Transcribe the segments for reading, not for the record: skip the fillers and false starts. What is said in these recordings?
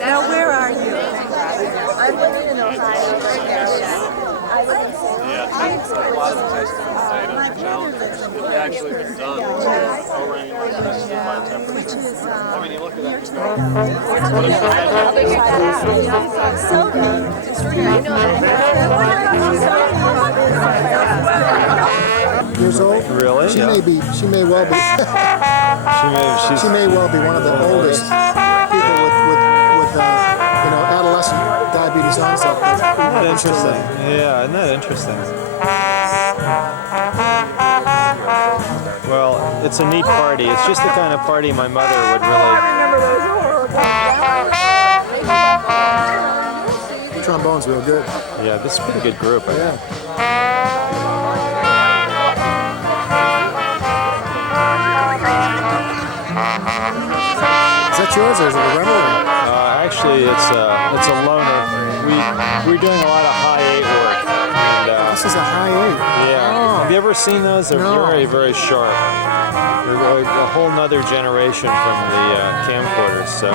Now, where are you? I'm living in Ohio right now. I live in San Yeah, a lot of the testing and data challenges have actually been done over anywhere from this high temperature. I mean, you look at that, what a tragedy. Years old. Really? She may well be. She may well be one of the oldest people with adolescent diabetes onset. Isn't that interesting? Yeah, isn't that interesting? Well, it's a neat party. It's just the kind of party my mother would really. The trombone's real good. Yeah, this is a pretty good group. I think. Is that yours or is it a rental? Actually, it's a loaner. We're doing a lot of high 8 work. And, this is a high 8. Yeah. Oh. Have you ever seen those? They're very, very sharp. They're a whole nother generation from the camcorders. So.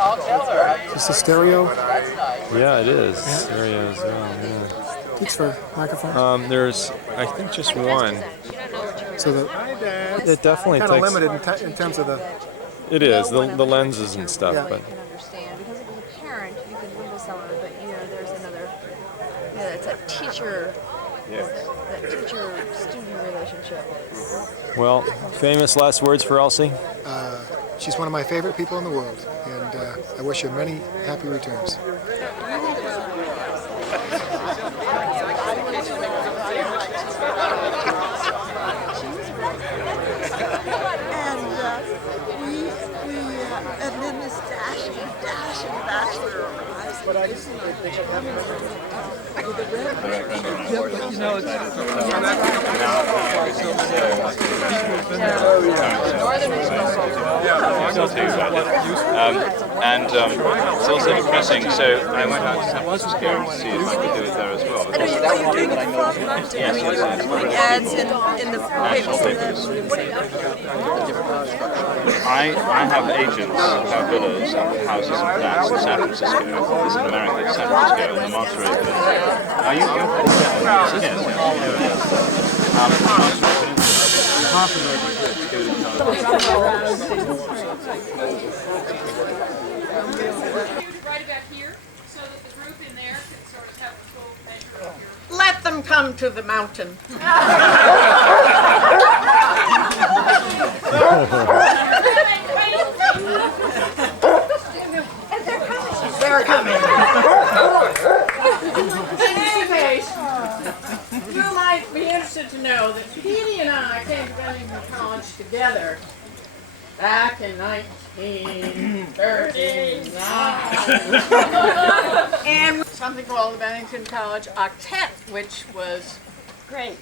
I'll tell her. Is this a stereo? Yeah, it is. Stereo as well. Yeah. It's for microphone. There's, I think, just one. So it definitely kind of takes. limited in terms of the. It is the lenses and stuff, Yeah. but. You can understand because if it was a parent, you could window seller, but there's another. It's a teacher. That teacher-student relationship is. Well, famous last words for Elsie. She's one of my favorite people in the world, and I wish her many happy returns. And then this dashing bachelor arrives. But I just think And it's also depressing, so I went out to San Francisco to see if I could do it there as well. Are you doing it from London? Yes, Doing ads in the papers? I have agents who have villas and houses and flats in San Francisco. This in America, it's San Francisco, and the Monterey Peninsula. Are you from Right about here, so that the group in there can sort of have a full measure of your... Let them come to the mountain. They're coming. In any case, you might be interested to know that Petey and I came to Bennington College together back in 1939. And something called the Bennington College Octet, which was great.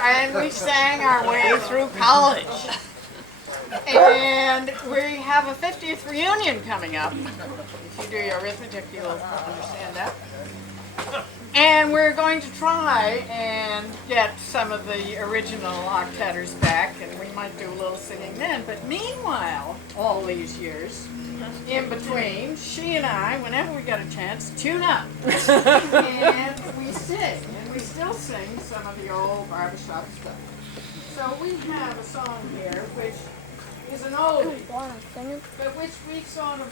And we sang our way through college. And we have a 50th reunion coming up. If you do your arithmetic, you'll understand that. And we're going to try and get some of the original octetters back, and we might do a little singing then. But meanwhile, all these years, in between, she and I, whenever we got a chance, tune up. And we sing, and we still sing some of the old barbershop stuff. So we have a song here, which is an oldie, but which we sort of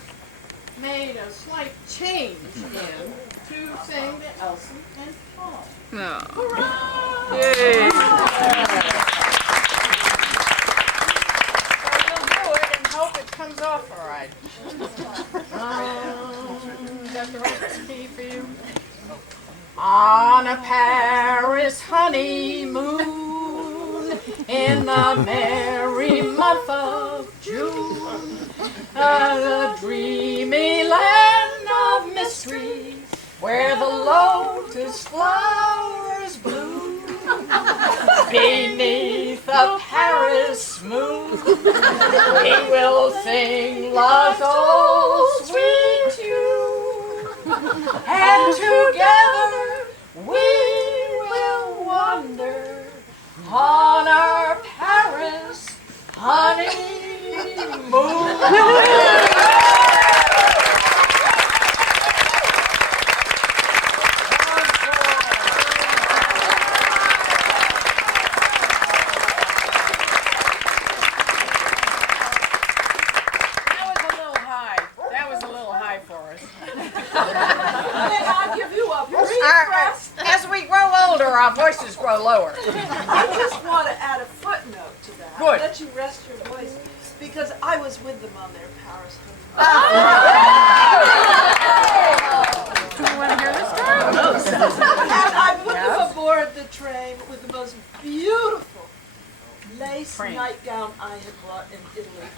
made a slight change in to sing to Elsie and Paul. No. Hurrah! Yay! So we'll do it and hope it comes off all right. Is that the right key for you? On a Paris honeymoon in the merry month of June, a dreamy land of mystery where the lone lotus flowers bloom beneath a Paris moon. We will sing love's old sweet tune, and together we will wander on our Paris honeymoon. As we grow older, our voices grow lower. I just want to add a footnote to that. Good. Let you rest your voice, because I was with them on their Paris honeymoon. Do you want to hear this story? And I put them aboard the train with the most beautiful lace nightgown I had bought in Italy.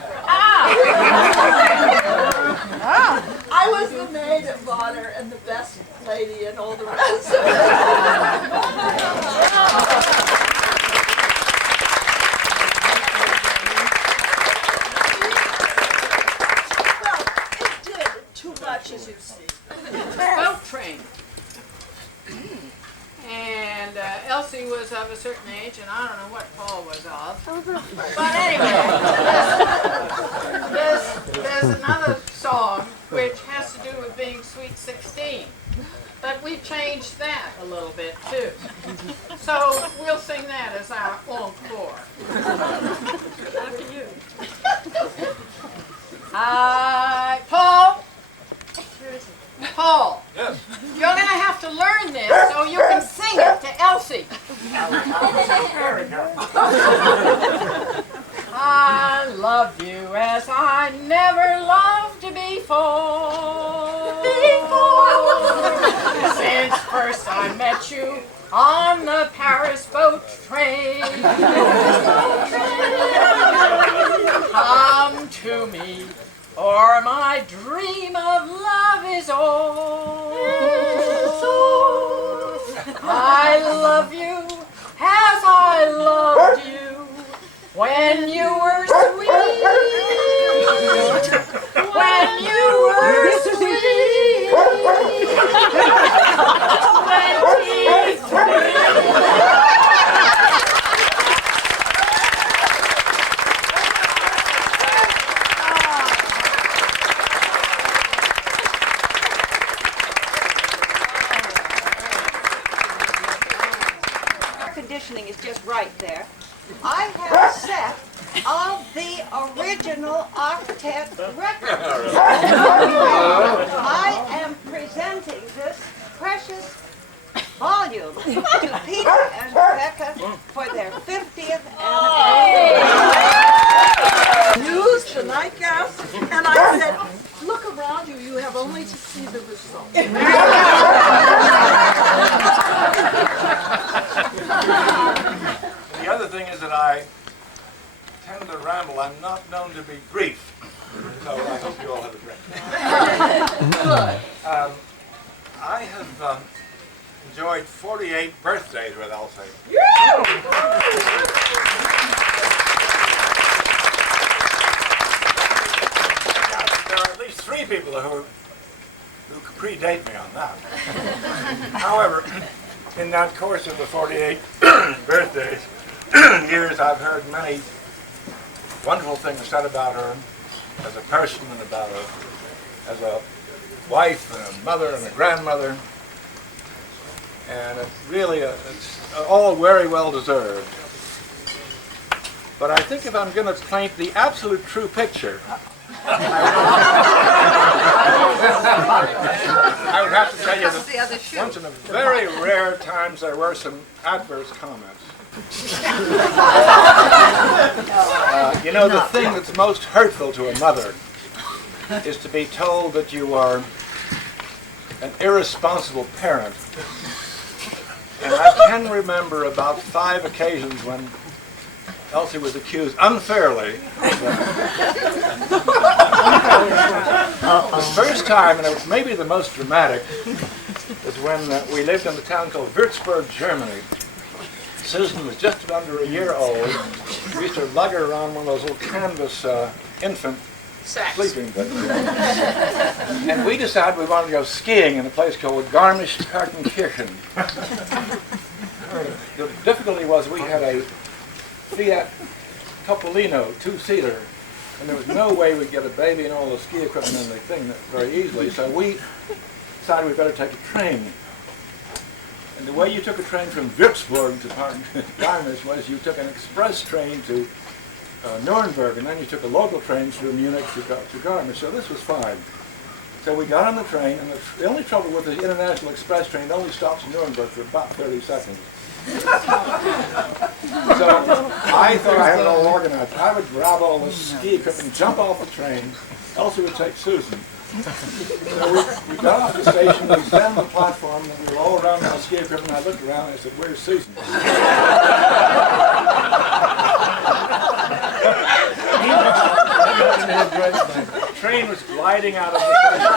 I was the maid of honor and the best lady and all the rest of it. Well, it did too much, as you see. Boat train. And Elsie was of a certain age, and I don't know what Paul was of. But anyway, there's another song which has to do with being Sweet 16. But we've changed that a little bit too. So we'll sing that as our encore. After you. Paul? Paul. Yes. You're going to have to learn this so you can sing it to Elsie. I love you as I never loved before. Since first I met you on the Paris boat train. Come to me, or my dream of love is o'er. I love you as I loved you when you were sweet. When you were sweet. 23. Conditioning is just right there. I have set of the original octet record. I am presenting this precious volume to Peter and Rebecca for their 50th anniversary. Used the nightgown, and I said, look around you, you have only to see the result. The other thing is that I tend to ramble. I'm not known to be brief, so I hope you all have a drink. I have enjoyed 48 birthdays with Elsie. There are at least 3 people who predate me on that. However, in that course of the 48 birthdays, years, I've heard many wonderful things said about her as a person and about her as a wife and a mother and a grandmother. And it's really, it's all very well deserved. But I think if I'm going to paint the absolute true picture, I would have to tell you that once in a very rare times there were some adverse comments. You know, the thing that's most hurtful to a mother is to be told that you are an irresponsible parent. And I can remember about 5 occasions when Elsie was accused unfairly. The first time, and it was maybe the most dramatic, was when we lived in a town called Würzburg, Germany. Susan was just under a year old. We used to lug her around one of those little canvas infant sleeping bags. And we decided we wanted to go skiing in a place called Garmisch-Partenkirchen. The difficulty was we had a Fiat Topolino 2-seater, and there was no way we'd get a baby and all the ski equipment in the thing very easily, so we decided we'd better take a train. And the way you took a train from Würzburg to Garmisch was you took an express train to Nuremberg, and then you took a local train through Munich to Garmisch, so this was fine. So we got on the train, and the only trouble with the International Express train, it only stops in Nuremberg for about 30 seconds. So I thought I had it all organized. I would grab all the ski equipment, jump off the train. Elsie would take Susan. So we got off the station, we examined the platform, and we were all around the ski equipment. I looked around and I said, "Where's Susan?" The train was gliding out of the station.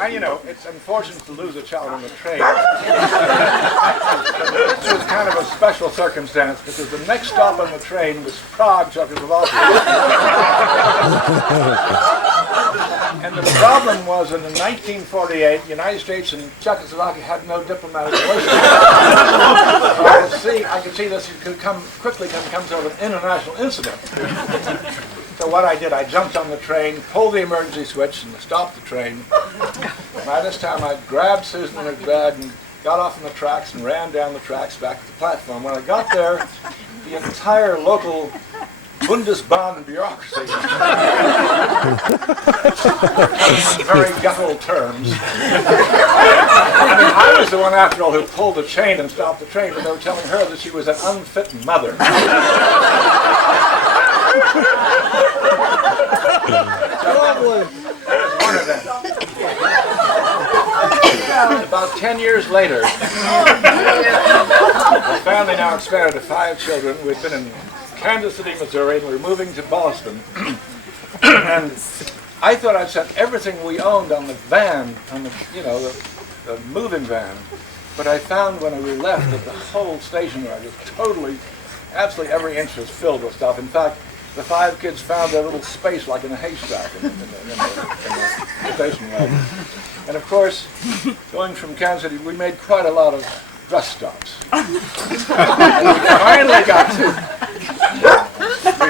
And you know, it's unfortunate to lose a child on the train. This was kind of a special circumstance because the next stop on the train was Prague, Czechoslovakia. And the problem was in 1948, the United States and Czechoslovakia had no diplomatic relations. So I could see this could quickly become sort of an international incident. So what I did, I jumped on the train, pulled the emergency switch, and stopped the train. By this time, I grabbed Susan in her bed and got off on the tracks and ran down the tracks back to the platform. When I got there, the entire local Bundesbahn bureaucracy, very guttural terms. I mean, I was the one, after all, who pulled the chain and stopped the train, but they were telling her that she was an unfit mother. About 10 years later, the family now expanded to 5 children. We'd been in Kansas City, Missouri, and we were moving to Boston. And I thought I'd set everything we owned on the van, on the, the moving van. But I found when we left that the whole station yard was totally, absolutely every inch was filled with stuff. In fact, the 5 kids found their little space like in a haystack in the station wagon. And of course, going from Kansas City, we made quite a lot of rest stops. And we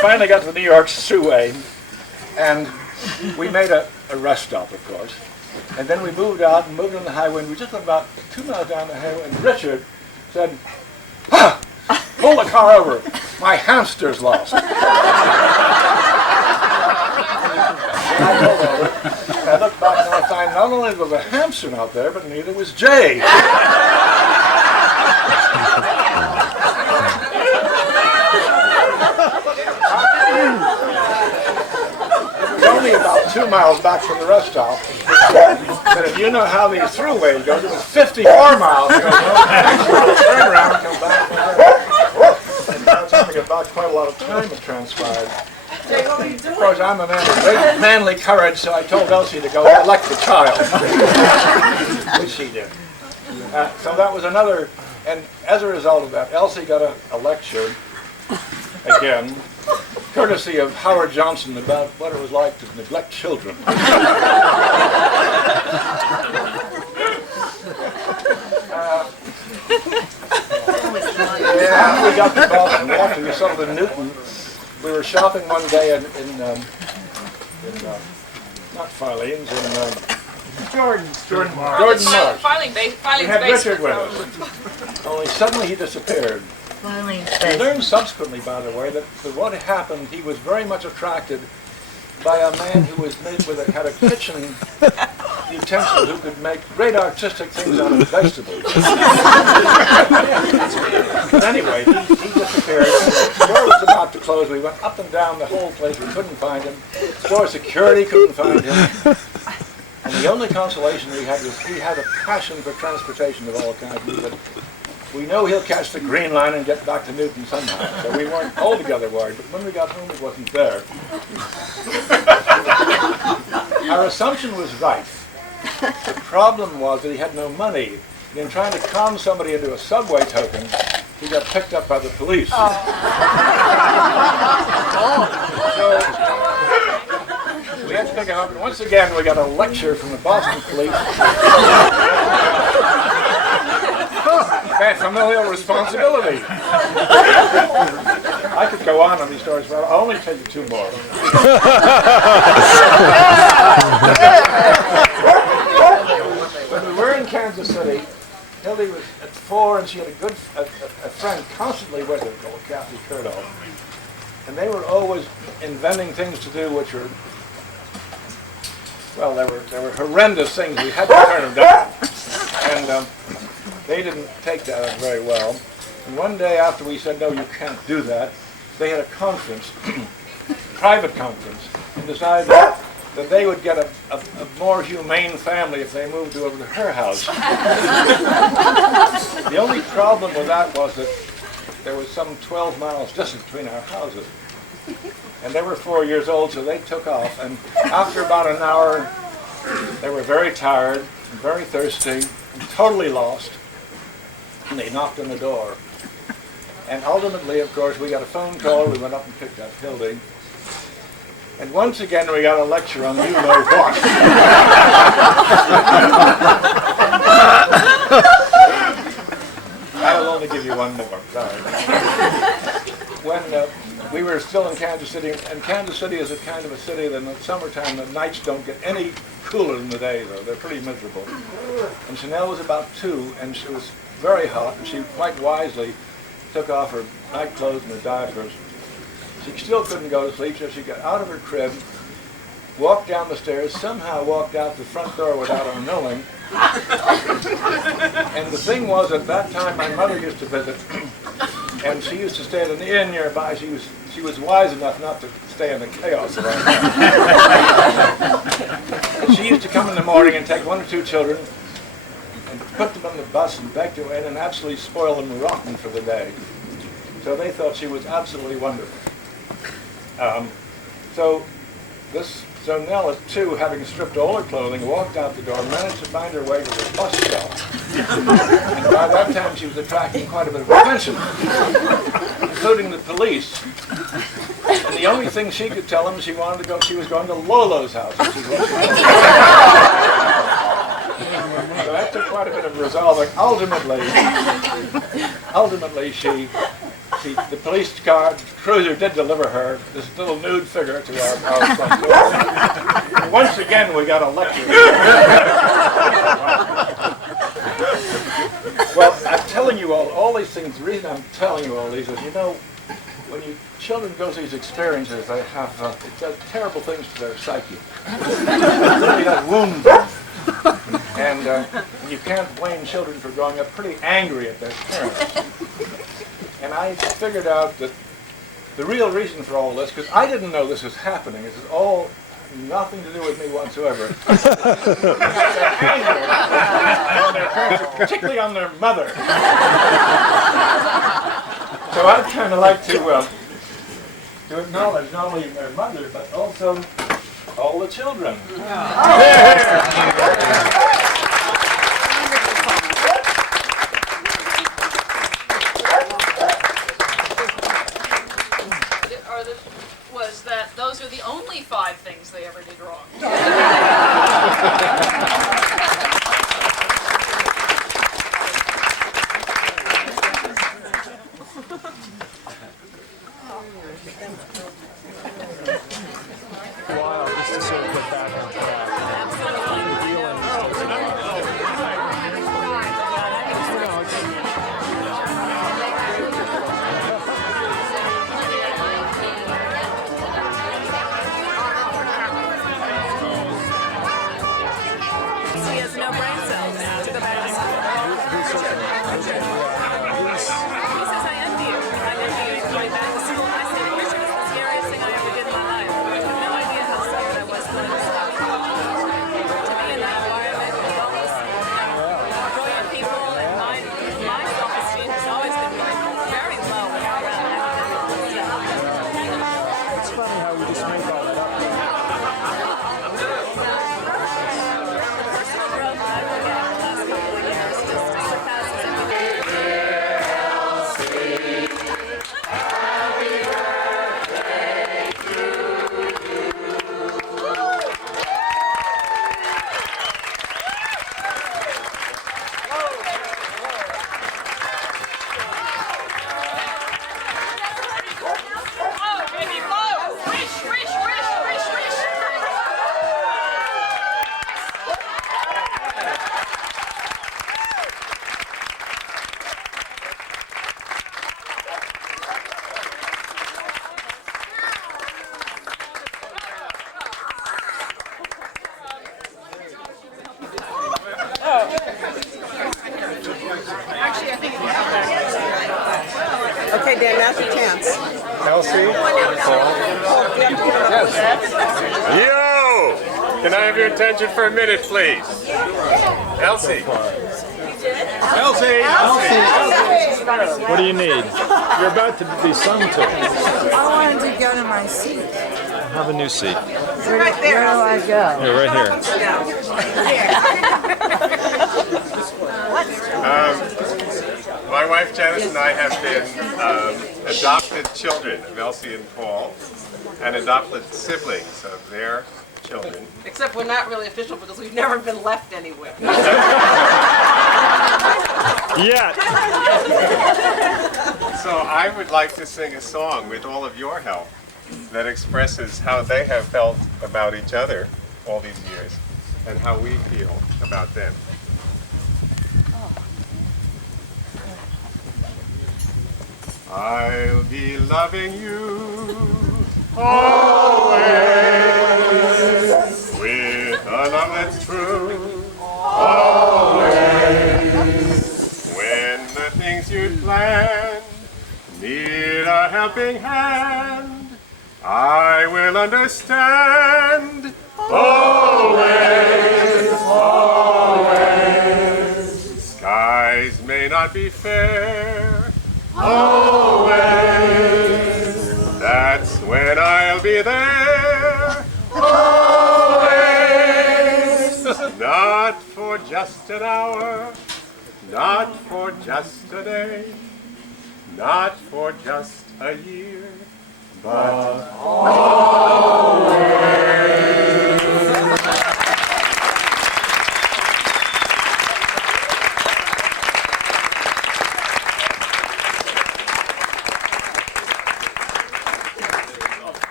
finally got to the New York Thruway, and we made a rest stop, of course. And then we moved out and moved on the highway, and we just went about 2 miles down the highway, and Richard said, "Ah, pull the car over, my hamster's lost." I pulled over, and I looked back and I find not only was a hamster not there, but neither was Jay. It was only about 2 miles back from the rest stop. But if you know how these throughways go, it was 54 miles to go. Turn around and come back. And by the time we got back, quite a lot of time had transpired. Of course, I'm a man of great manly courage, so I told Elsie to go elect the child, which she did. So that was another, and as a result of that, Elsie got a lecture, again, courtesy of Howard Johnson, about what it was like to neglect children. Yeah, we got to Boston, after we saw the Newton. We were shopping one day in not Filene's, in Jordan Marsh. We had Richard with us. Only suddenly he disappeared. We learned subsequently, by the way, that what had happened, he was very much attracted by a man who was had a kitchen utensil who could make great artistic things out of vegetables. But anyway, he disappeared. The store was about to close. We went up and down the whole place. We couldn't find him. Store security couldn't find him. And the only consolation we had was he had a passion for transportation of all kinds. We said, we know he'll catch the Green Line and get back to Newton somehow. So we weren't altogether worried. But when we got home, he wasn't there. Our assumption was right. The problem was that he had no money. And in trying to con somebody into a subway token, he got picked up by the police. So, we had to pick him up, and once again we got a lecture from the Boston police. That familial responsibility. I could go on these stories, but I'll only tell you two more. When we were in Kansas City, Hildy was at 4, and she had a friend constantly with her called Kathy Curdow. And they were always inventing things to do which were, well, they were horrendous things. We had to turn them down. And they didn't take that very well. And one day after we said, no, you can't do that, they had a conference, private conference, and decided that they would get a more humane family if they moved over to her house. The only problem with that was that there was some 12 miles distance between our houses. And they were 4 years old, so they took off. And after about an hour, they were very tired, and very thirsty, and totally lost. And they knocked on the door. And ultimately, of course, we got a phone call. We went up and picked up Hildy. And once again, we got a lecture on you know what. I will only give you one more. Sorry. When we were still in Kansas City, and Kansas City is a kind of a city that in the summertime the nights don't get any cooler than the day, though. They're pretty miserable. And Chanel was about 2, and she was very hot, and she quite wisely took off her night clothes and her diapers. She still couldn't go to sleep, so she got out of her crib, walked down the stairs, somehow walked out the front door without our knowing. And the thing was, at that time, my mother used to visit, and she used to stay at an inn nearby. She was wise enough not to stay in the chaos around her. And she used to come in the morning and take 1 or 2 children and put them on the bus and beg to in and absolutely spoil them rotten for the day. So they thought she was absolutely wonderful. So Nell at 2, having stripped all her clothing, walked out the door, managed to find her way to the bus stop. And by that time she was attracting quite a bit of attention, including the police. And the only thing she could tell them she wanted to go, she was going to Lolo's house. So that took quite a bit of resolving. Ultimately the police car cruiser did deliver her, this little nude figure, to our front door. And once again, we got a lecture. Well, I'm telling you all these things. The reason I'm telling you all these is, when children go through these experiences, they have it does terrible things to their psyche. They have wounds. And you can't blame children for growing up pretty angry at their parents. And I figured out that the real reason for all this, because I didn't know this was happening, this is all nothing to do with me whatsoever. They're angry on their parents, particularly on their mother. So I'd kind of like to acknowledge not only their mother, but also all the children. Was that those are the only 5 things they ever did wrong. Wow, just to sort of get back on track. Okay, Dan, now's your chance. Elsie? Yo! Can I have your attention for a minute, please? Elsie. Elsie! What do you need? You're about to be sung to. I wanted to go to my seat. Have a new seat. Right there. Where do I go? Here, right here. My wife Janice and I have been adopted children of Elsie and Paul, and adopted siblings of their children. Except we're not really official because we've never been left anywhere. Yet. So I would like to sing a song with all of your help that expresses how they have felt about each other all these years and how we feel about them. I'll be loving you always with a love that's true. Always. When the things you planned need a helping hand, I will understand. Always, always. Skies may not be fair. Always. That's when I'll be there. Always. Not for just an hour. Not for just a day. Not for just a year. But always.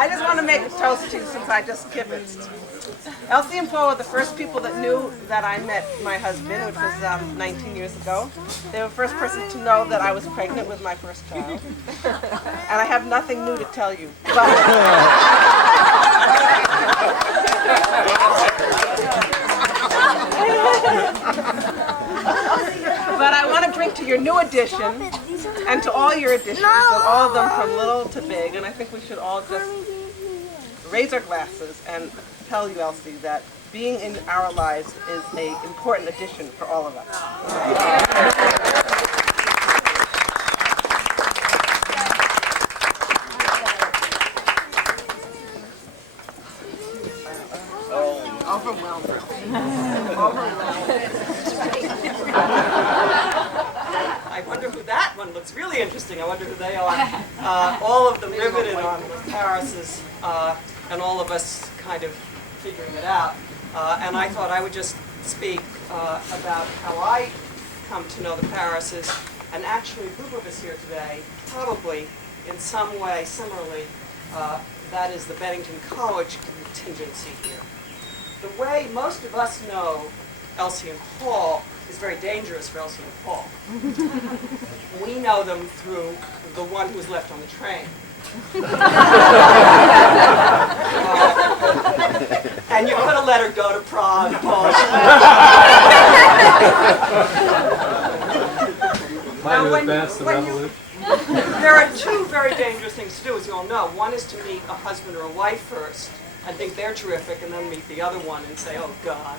I just want to make a toast to you since I just kibitzed. Elsie and Paul were the first people that knew that I met my husband, which was 19 years ago. They were the first person to know that I was pregnant with my first child. And I have nothing new to tell you. But I want to bring to your new addition and to all your additions, and all of them from little to big, and I think we should all just raise our glasses and tell you, Elsie, that being in our lives is an important addition for all of us. I wonder who that one looks really interesting. I wonder who they are. All of them riveted on Paris's, and all of us kind of figuring it out. And I thought I would just speak about how I come to know the Parises, and actually a group of us here today, probably in some way, similarly, that is the Bennington College contingency here. The way most of us know Elsie and Paul is very dangerous for Elsie and Paul. We know them through the one who was left on the train. And you could have let her go to Prague, Paul. There are two very dangerous things to do, as you all know. One is to meet a husband or a wife first and think they're terrific, and then meet the other one and say, oh, God.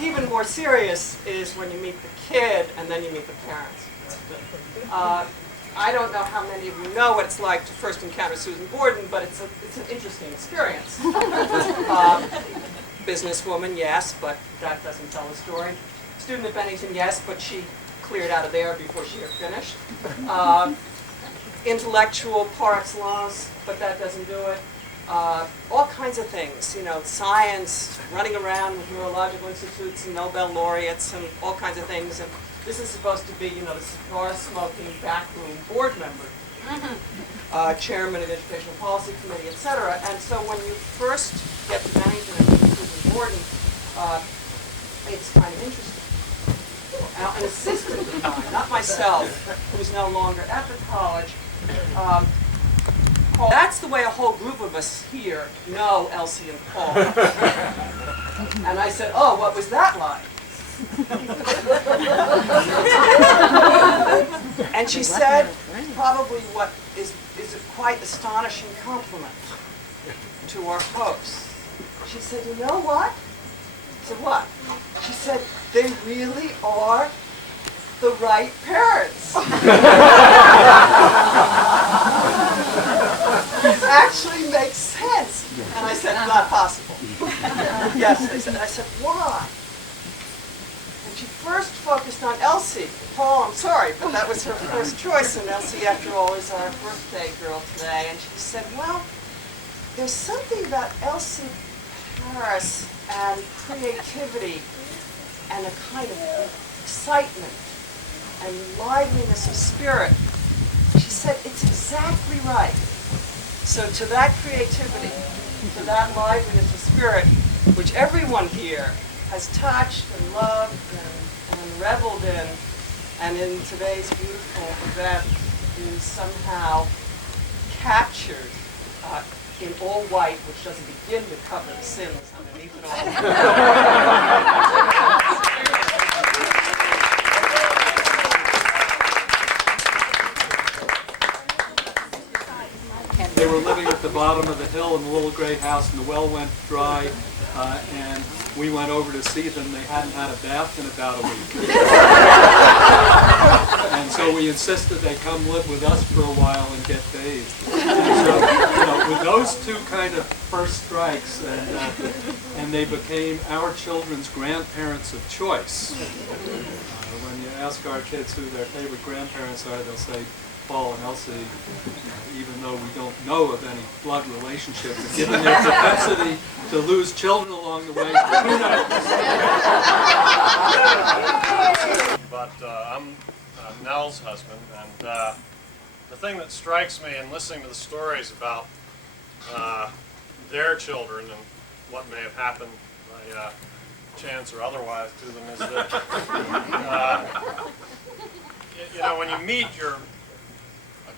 Even more serious is when you meet the kid and then you meet the parents. I don't know how many of you know what it's like to first encounter Susan Borden, but it's an interesting experience. Businesswoman, yes, but that doesn't tell the story. Student at Bennington, yes, but she cleared out of there before she had finished. Intellectual par excellence, but that doesn't do it. All kinds of things, you know, science, running around with neurological institutes and Nobel laureates and all kinds of things. And this is supposed to be, you know, the cigar-smoking backroom board member, chairman of the Educational Policy Committee, etc. And so when you first get to Bennington and meet Susan Borden, it's kind of interesting. Now, an assistant of mine, not myself, who's no longer at the college, Paul, that's the way a whole group of us here know Elsie and Paul. And I said, oh, what was that like? And she said probably what is a quite astonishing compliment to our hosts. She said, you know what? I said, what? She said, they really are the right parents. It actually makes sense. And I said, not possible. Yes, they said. I said, why? And she first focused on Elsie. Paul, I'm sorry, but that was her first choice. And Elsie, after all, is our birthday girl today. And she said, well, there's something about Elsie Paris and creativity and a kind of excitement and liveliness of spirit. She said, it's exactly right. So to that creativity, to that liveliness of spirit, which everyone here has touched and loved and reveled in, and in today's beautiful event is somehow captured in all white, which doesn't begin to cover the sins underneath it all. They were living at the bottom of the hill in a little gray house, and the well went dry, and we went over to see them. They hadn't had a bath in about a week. And so we insisted they come live with us for a while and get bathed. And so, you know, with those two kind of first strikes, and they became our children's grandparents of choice. When you ask our kids who their favorite grandparents are, they'll say Paul and Elsie, even though we don't know of any blood relationship. And given their propensity to lose children along the way, who knows? But I'm Nell's husband, and the thing that strikes me in listening to the stories about their children and what may have happened by chance or otherwise to them is that you know, when you meet your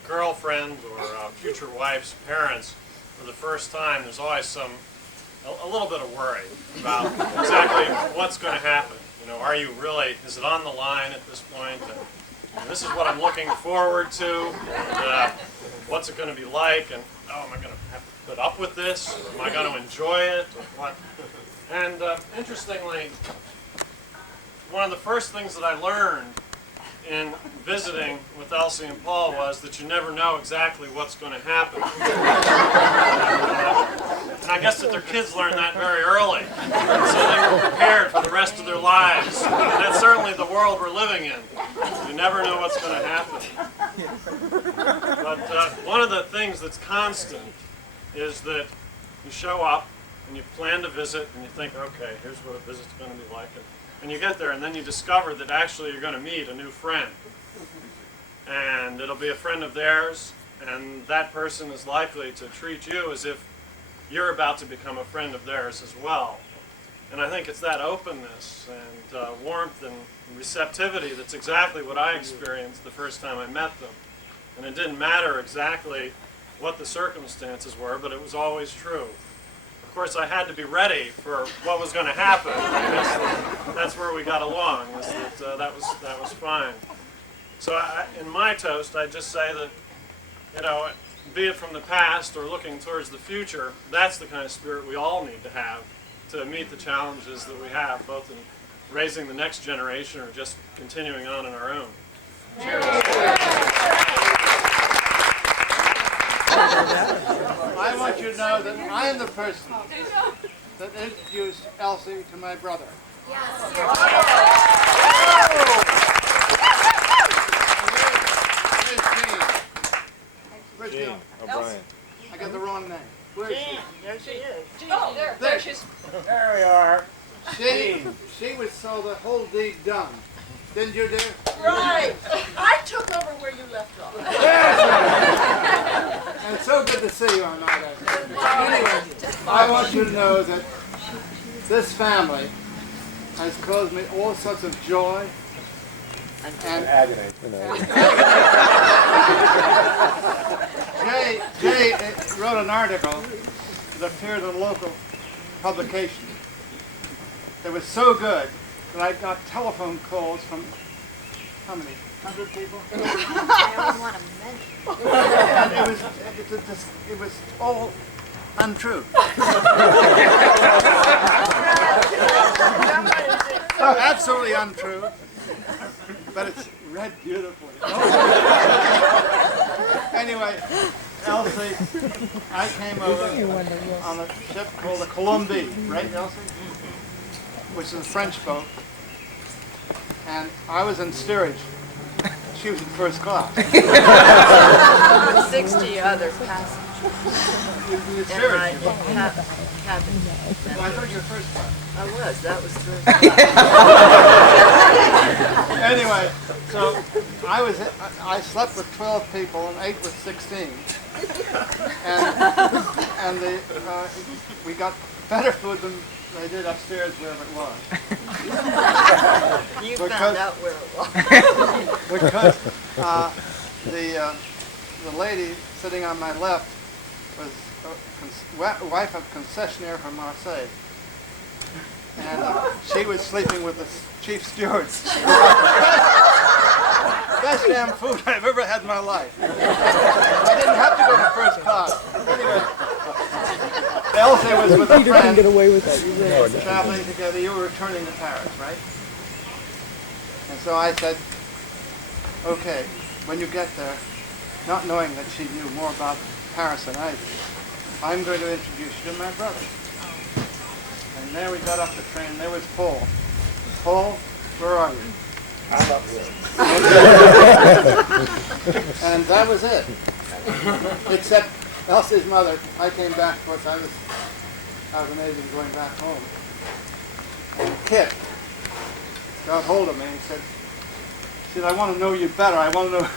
girlfriend or future wife's parents for the first time, there's always a little bit of worry about exactly what's going to happen. You know, are you really, is it on the line at this point? And this is what I'm looking forward to. And, what's it going to be like? And oh, am I going to have to put up with this? Or am I going to enjoy it? Or what? And interestingly, one of the first things that I learned in visiting with Elsie and Paul was that you never know exactly what's going to happen. And I guess that their kids learned that very early. So they were prepared for the rest of their lives. And that's certainly the world we're living in. You never know what's going to happen. But one of the things that's constant is that you show up and you plan to visit and you think, okay, here's what a visit's going to be like. And you get there, and then you discover that actually you're going to meet a new friend. And it'll be a friend of theirs, and that person is likely to treat you as if you're about to become a friend of theirs as well. And I think it's that openness and warmth and receptivity that's exactly what I experienced the first time I met them. And it didn't matter exactly what the circumstances were, but it was always true. Of course, I had to be ready for what was going to happen. That's where we got along. That was fine. So in my toast, I just say that, you know, be it from the past or looking towards the future, that's the kind of spirit we all need to have to meet the challenges that we have, both in raising the next generation or just continuing on in our own. Cheers. I want you to know that I am the person that introduced Elsie to my brother. Where's Jean? O'Brien. I got the wrong name. Where's she? There she is. Oh, there she is. There we are. She was so the whole deed done. Didn't you, dear? Right. I took over where you left off. And it's so good to see you on all that. Anyway, I want you to know that this family has caused me all sorts of joy and agony. Jay wrote an article that appeared in a local publication. It was so good that I got telephone calls from, how many, 100 people? I don't want to mention. And it was all untrue. Absolutely untrue, but it's read beautifully. Anyway, Elsie, I came over on a ship called the Columbia, right, Elsie? Which is a French boat, and I was in steerage. She was in first class. 60 other passengers. You And I steerage. haven't. Well, I thought you were first class. I was. That was through. Anyway, so I slept with 12 people and ate with 16, and we got better food than they did upstairs wherever it was. You found out where it was. Because the lady sitting on my left was wife of concessionaire from Marseille. And she was sleeping with the chief steward. Best damn food I've ever had in my life. I didn't have to go to first class. Anyway, Elsie was with a friend. Get away with that. Traveling together. You were returning to Paris, right? And so I said, okay, when you get there, not knowing that she knew more about Paris than I did, I'm going to introduce you to my brother. And there we got off the train, and there was Paul. Paul, where are you? I'm up here. And that was it. Except Elsie's mother, I came back, of course, I was amazing going back home. And Kit got hold of me and said, I want to know you better. I want to know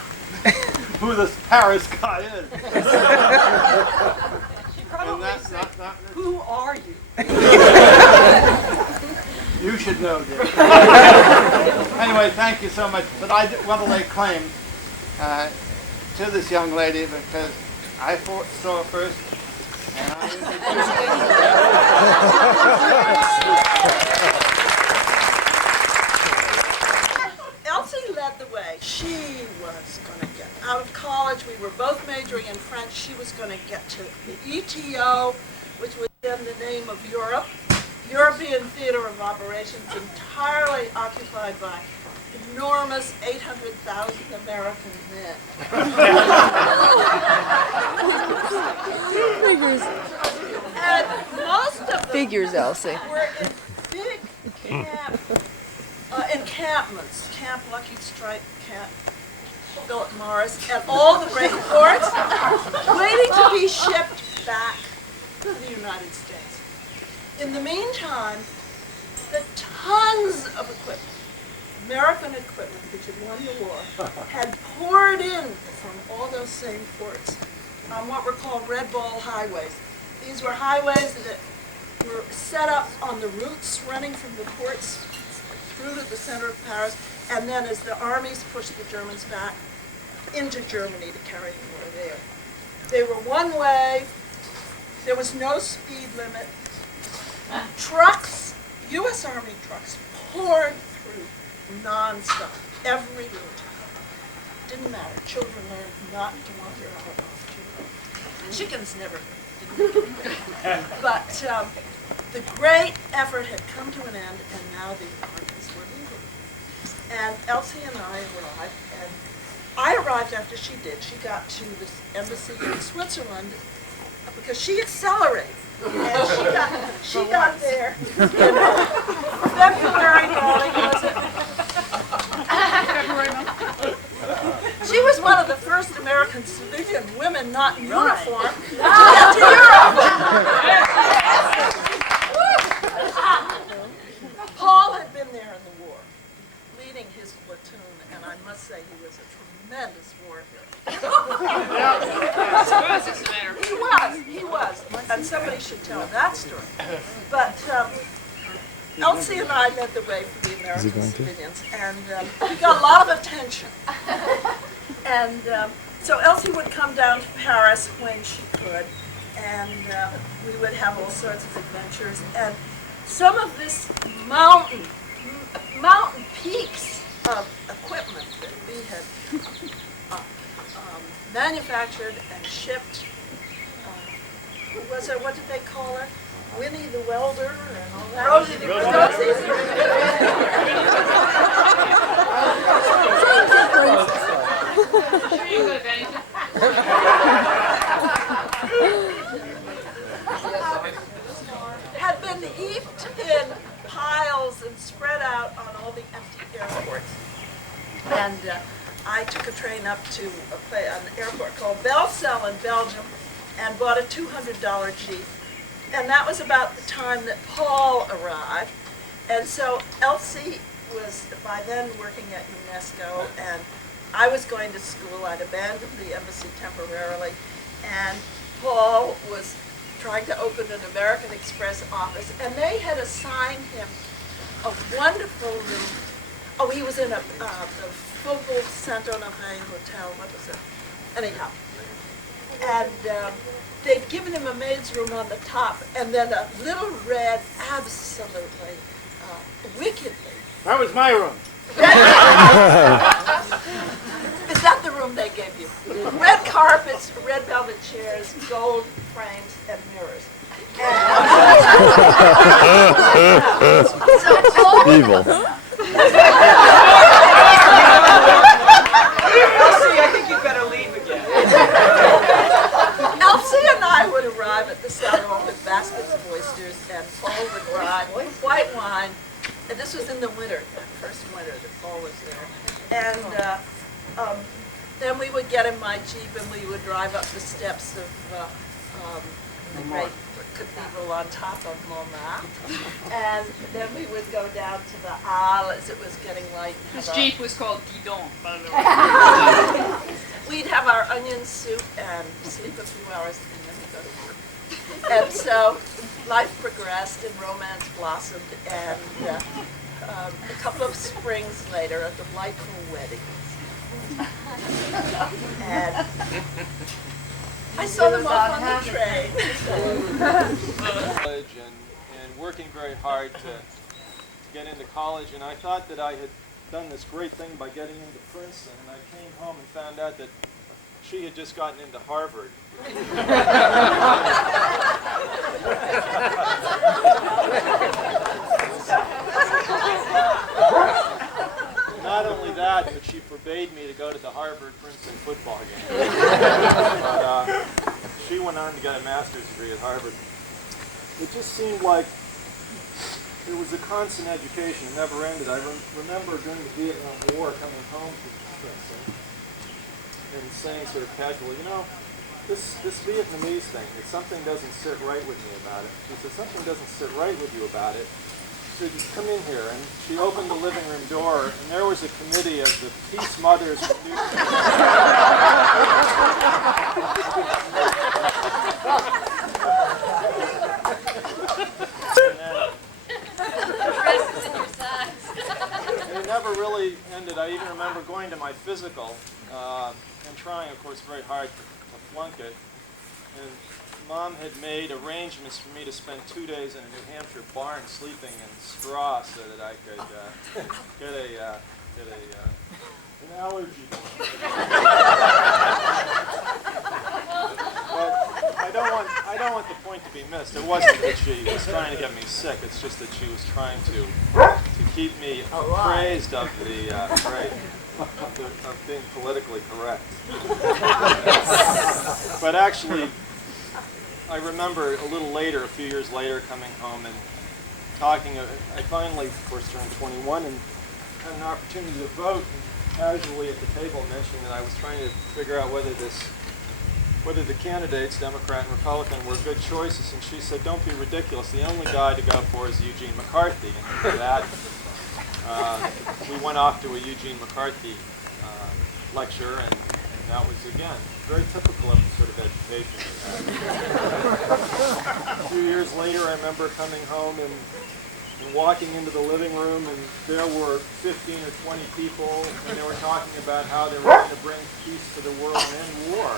who this Paris guy is. Probably said, who are you? You should know, dear. Anyway, thank you so much. But I want to lay claim to this young lady because I saw her first. And Elsie led the way. She was going to get out of college. We were both majoring in French. She was going to get to the ETO, which was in the name of Europe, European Theater of Operations, entirely occupied by enormous 800,000 American men. Figures. And most of them Figures, Elsie. were in big encampments, Camp Lucky Strike, Camp Philip Morris, and all the great ports, waiting to be shipped back to the United States. In the meantime, the tons of equipment, American equipment, which had won the war, had poured in from all those same ports on what were called Red Ball highways. These were highways that were set up on the routes running from the ports through to the center of Paris, and then as the armies pushed the Germans back into Germany to carry the war there. They were one way, there was no speed limit. Trucks, U.S. Army trucks, poured through non-stop, every little time. Didn't matter, children learned not to want their arm off too. Chickens never did. But the great effort had come to an end, and now the armies were leaving. And Elsie and I arrived, and I arrived after she did. She got to the embassy in Switzerland because she accelerated. And she got there in February, darling, was it? She was one of the first American civilian women not in uniform to get to Europe. Paul had been there in the war, leading his platoon, and I must say he was a tremendous war hero. He was, and somebody should tell that story. But Elsie and I led the way for the American civilians, and we got a lot of attention. And so Elsie would come down to Paris when she could, and we would have all sorts of adventures. And some of this mountain mountain peaks of equipment that we had manufactured and shipped. Who was it? What did they call her? Winnie the Welder and all that? Rosie the Sure you go to Bennington? had been heaped in piles and spread out on all the empty airports. And I took a train up to an airport called Belcel in Belgium and bought a $200 Jeep. And that was about the time that Paul arrived. And so Elsie was by then working at UNESCO, and I was going to school. I'd abandoned the embassy temporarily, and Paul was trying to open an American Express office, and they had assigned him a wonderful little, oh, he was in the Faubourg Saint-Honoré Hotel, what was it? Anyhow. And they'd given him a maid's room on the top, and then a little red, absolutely, wickedly. That was my room. Is that the room they gave you? Red carpets, red velvet chairs, gold frames, and mirrors. Evil. Elsie, I think you'd better leave again. Elsie and I would arrive at the salon with baskets of oysters, and Paul would arrive with white wine. And this was in the winter, the first winter that Paul was there. And then we would get in my Jeep and we would drive up the steps of the great cathedral on top of Montmartre. And then we would go down to the Halles as it was getting light. This Jeep was called Guidon, by the way. We'd have our onion soup and sleep a few hours and then we'd go to work. And so life progressed and romance blossomed, and a couple of springs later, a delightful wedding. And I saw them off on the train. And working very hard to get into college, and I thought that I had done this great thing by getting into Princeton, and I came home and found out that she had just gotten into Harvard. Not only that, but she forbade me to go to the Harvard-Princeton football game. But she went on to get a master's degree at Harvard. It just seemed like it was a constant education. It never ended. I remember during the Vietnam War coming home to Princeton and saying sort of casually, you know, this Vietnamese thing, if something doesn't sit right with me about it, she said, something doesn't sit right with you about it, she said, come in here. And she opened the living room door, and there was a committee of the Peace Mothers from New and it never really ended. I even remember going to my physical and trying, of course, very hard to flunk it. And Mom had made arrangements for me to spend 2 days in a New Hampshire barn sleeping in straw so that I could get an allergy. But I don't want the point to be missed. It wasn't that she was trying to get me sick. It's just that she was trying to keep me appraised of the of being politically correct. But actually, I remember a little later, a few years later, coming home and talking. I finally, of course, turned 21 and had an opportunity to vote. And casually at the table mentioning that I was trying to figure out whether the candidates, Democrat and Republican, were good choices. And she said, "Don't be ridiculous. The only guy to go for is Eugene McCarthy." And after that, we went off to a Eugene McCarthy lecture, and that was, again, very typical of the sort of education we had. A few years later, I remember coming home and walking into the living room, and there were 15 or 20 people, and they were talking about how they were going to bring peace to the world and end war.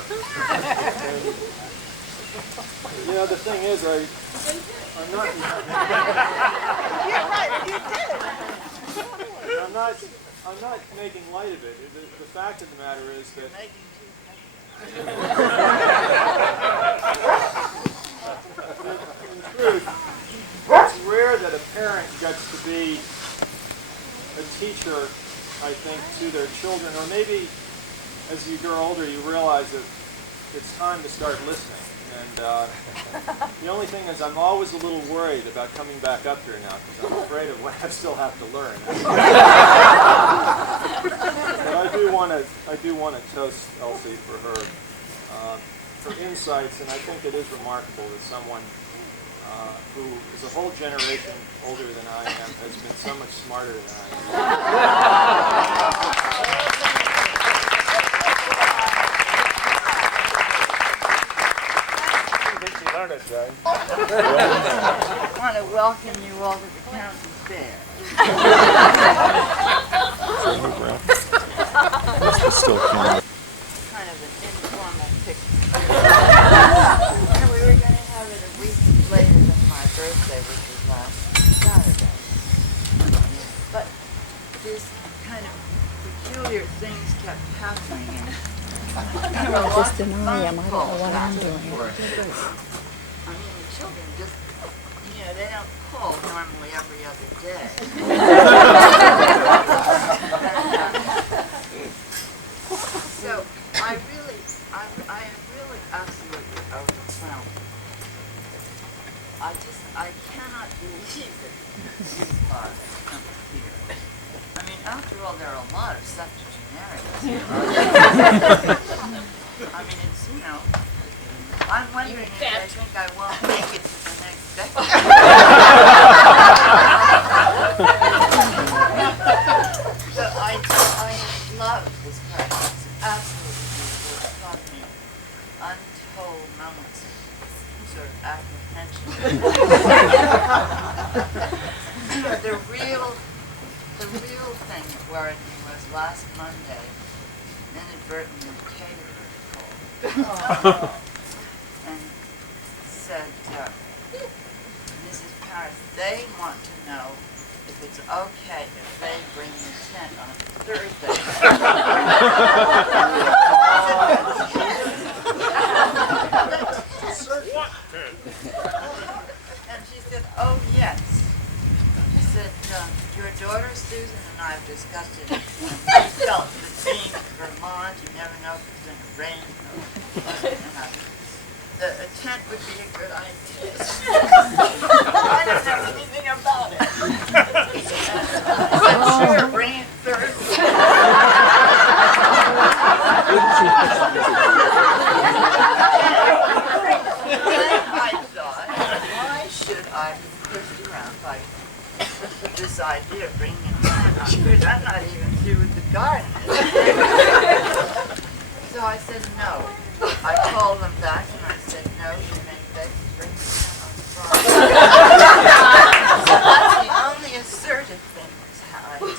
And, you know, the thing is, I'm not... Yeah, right, you did. I'm not making light of it. The fact of the matter is that in truth, it's rare that a parent gets to be a teacher, I think, to their children, or maybe as you grow older you realize that it's time to start listening. And the only thing is I'm always a little worried about coming back up here now because I'm afraid of what I still have to learn. But I do want to toast Elsie for her insights, and I think it is remarkable that someone who is a whole generation older than I am has been so much smarter than I am. Learn it, Jay. I want to welcome you all to the county fair. Kind of an informal picnic. We were going to have it a week later than my birthday, which was last Saturday. But these kind of peculiar things kept happening. Just deny him. I don't know what I'm doing. I mean, the children just, they don't call normally every other day. So I am really absolutely overwhelmed. I cannot believe that these fathers come here. I mean, after all, there are a lot of septuagenarians here. I mean, it's, I'm wondering if they think I won't make it to the next decade. So I love this practice. It's absolutely beautiful. It's taught me untold moments of sort of apprehension. The real thing that worried me was last Monday, inadvertently the caterer called. And said, Mrs. Paris, they want to know if it's okay if they bring the tent on Thursday. And she said, oh yes. She said, your daughter Susan and I have discussed it. And we felt that being in Vermont, you never know if it's going to rain. A tent would be a good idea. I don't know anything about it. I said, sure, bring it Thursday. I thought, why should I be pushed around by this idea of bringing a tent on Thursday? I'm not even through with the garden. So I said no. I called them back and I said, no, you may beg to bring the tent on Friday. So that's the only assertive thing that's happened.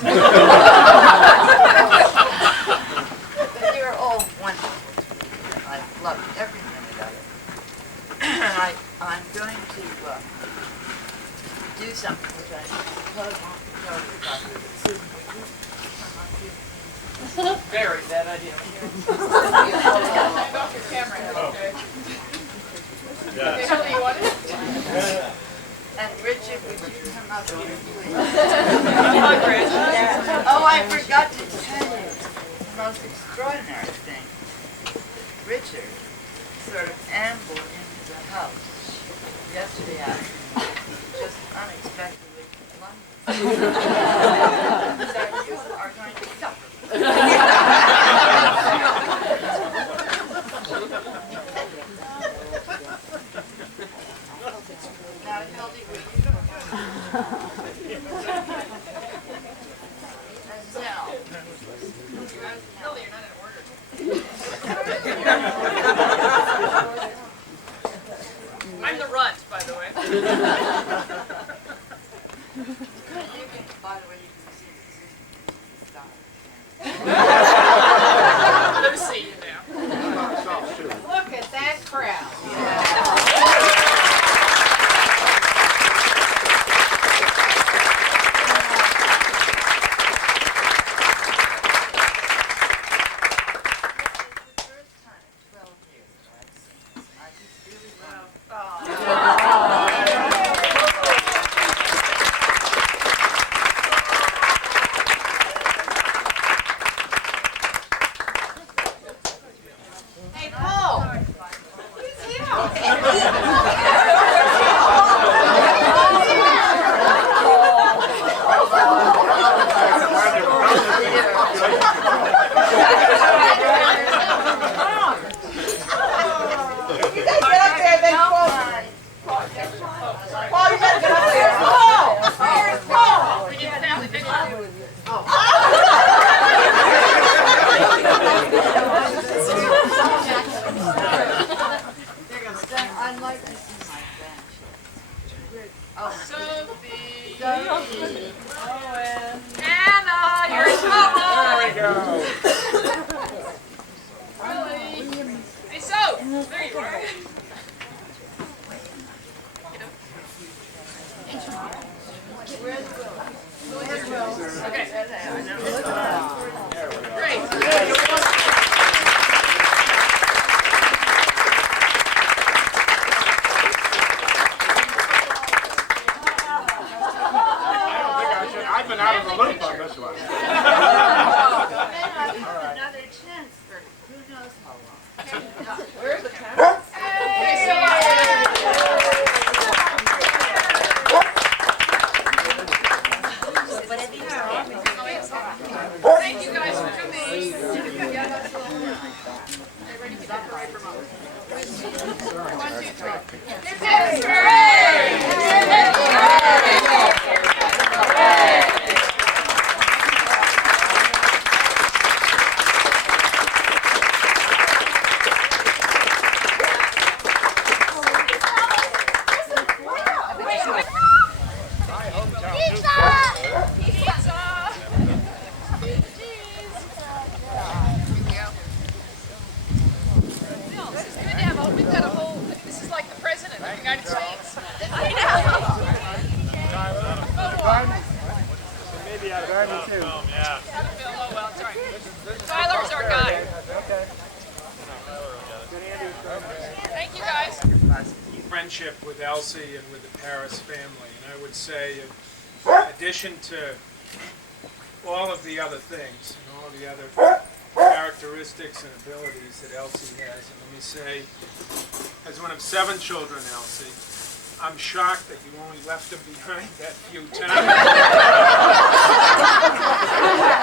But you're all wonderful to me. I love every minute of it. And I'm going to do something which I suppose won't be totally popular. Susan, would you come up here, please? Very bad idea. Hand off your camera, okay? Okay, how do you want it? And Richard, would you come up here, please? Oh, I forgot to tell you the most extraordinary thing. Richard sort of ambled into the house yesterday afternoon, just unexpectedly from London. So you are going to suffer. Now, Hildy, will you Zell. Hildy, you're not in order. I'm the runt, by the way. By the way, you can see the Let me see you now. Look at that crowd. Sophie. Sophie. Anna, you're in trouble. There we go. Really? Hey, Soph. There you are. Okay. Great. I've been out of the loop on this one. Another chance for who knows how long. Where's the camera? Hey, thank you guys for coming. Okay, ready to separate from others. 1, 2, 3. We've got a whole, this is like the President of the United States. I Maybe out of Garden too. know. Oh, well, it's all right. Tyler's our guy. Thank you, guys. Friendship with Elsie and with the Paris family, and I would say, in addition to all of the other things and all of the other characteristics and abilities that Elsie has, and let me say, as one of 7 children, Elsie, I'm shocked that you only left them behind that few times.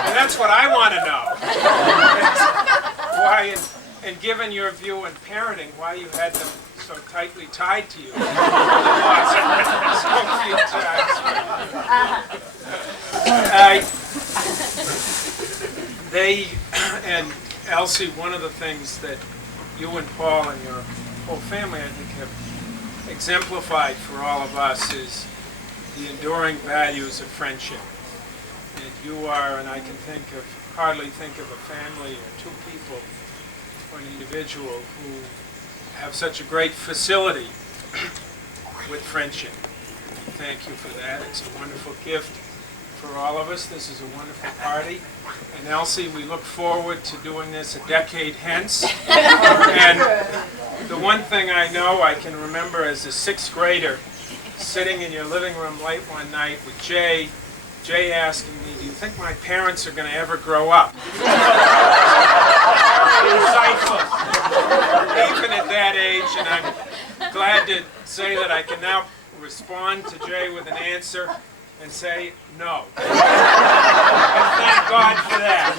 And that's what I want to know. Why, and given your view in parenting, why you had them so tightly tied to you. So few times. They, and Elsie, one of the things that you and Paul and your whole family, I think, have exemplified for all of us is the enduring values of friendship. And you are, and I can hardly think of a family or 2 people or an individual who have such a great facility with friendship. Thank you for that. It's a wonderful gift for all of us. This is a wonderful party. And Elsie, we look forward to doing this a decade hence. And the one thing I know I can remember as a 6th grader, sitting in your living room late one night with Jay asking me, do you think my parents are going to ever grow up? Insightful. Even at that age, and I'm glad to say that I can now respond to Jay with an answer and say no. And thank God for that.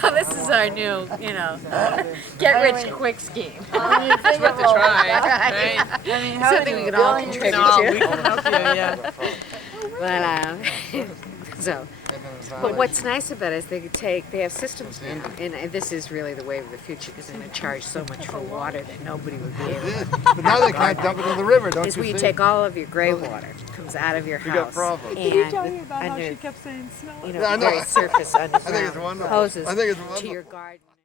So this is our new, get rich quick scheme. It's worth a try, right? I mean, Something we can all contribute to. we can help you, yeah. But but what's nice about it is they have systems now, and this is really the wave of the future because they're going to charge so much for water that nobody would be able to. But now they can't dump it in the river, don't you Is where you see? take all of your gray water, comes out of your We got house, problems. and Did you tell me about how under, she kept saying smell? you know, Yeah, I know. very surface I think it's underground wonderful. hoses I think it's to wonderful. your garden.